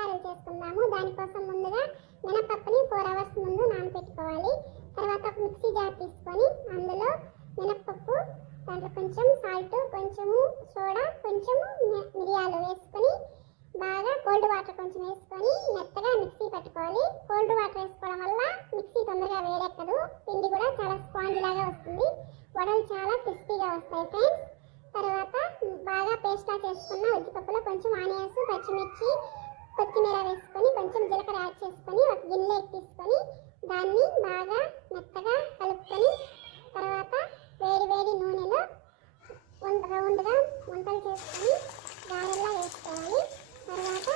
గారెలు చేసుకుందాము. దానికోసం ముందుగా మినపప్పుని 4 అవర్స్ ముందు నానబెట్టుకోవాలి. తర్వాత ఒక మిక్సీ జార్ తీసుకొని అందులో మినపప్పు, దాంట్లో కొంచెం సాల్ట్, కొంచెము సోడా, కొంచెము మిరియాలు వేసుకొని బాగా కోల్డ్ వాటర్ కొంచెం వేసుకొని మెత్తగా మిక్సీ పెట్టుకోవాలి. కోల్డ్ వాటర్ వేసుకోవడం వల్ల మిక్సీ తొందరగా వేడెక్కదు, పిండి కూడా చాలా స్పాంజ్ లాగా వస్తుంది, వడలు చాలా క్రిస్పీగా వస్తాయి ఫ్రెండ్స్. తర్వాత బాగా పేస్టా చేసుకున్న ఉద్దిపప్పులో కొంచెం ఆనియన్స్, పచ్చిమిర్చి, కొత్తిమీర వేసుకొని కొంచెం జీలకర్ర యాడ్ చేసుకొని ఒక గిన్నెకి తీసుకొని దాన్ని బాగా మెత్తగా కలుపుకొని తర్వాత వేడి వేడి నూనెలో రౌండ్గా వంటలు చేసుకొని గారెల్లా వేసుకోవాలి. తర్వాత